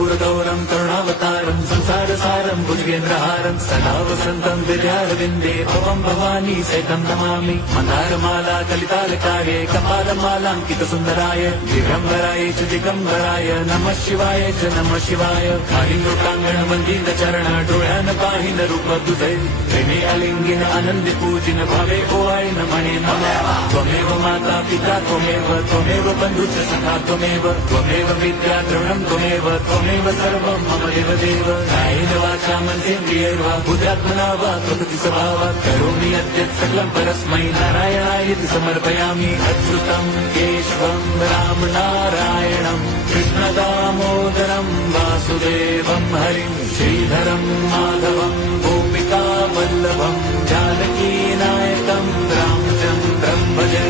कर्पूरगौरं करुणावतारं संसारसारं भुजगेन्द्रहारं सदा वसन्तं विद्यारविन्दे भवं भवानी सहितं नमामि। मन्दारमाला कलितालकार्ये कपालमालाङ्कितसुन्दराय दिगम्बराय च दिगम्बराय नमः शिवाय च नमः शिवाय। कालिंगोटांगणवन्दितचरण डोळ्यान पाहिन रूप तुझे प्रेमे अलिंगिन आनंदी पूजिन भावे ओवाळीन म्हणे नमः। त्वमेव माता पिता त्वमेव बन्धुश्च सखा त्वमेव विद्या द्रविणं त्वमेव सर्वं मम देवदेव। कायेन वाचा मनसेन्द्रियैर्वा बुद्ध्यात्मना वा प्रकृति स्वभावात् करोमि यद्यत् सकलं परस्मै नारायणायेति समर्पयामि। अच्युतं केशवं राम नारायणं कृष्णदामोदरं वासुदेवं हरिं श्रीधरं माधवं गोपिका वल्लभं जानकी नायकं रामचन्द्रं भजे।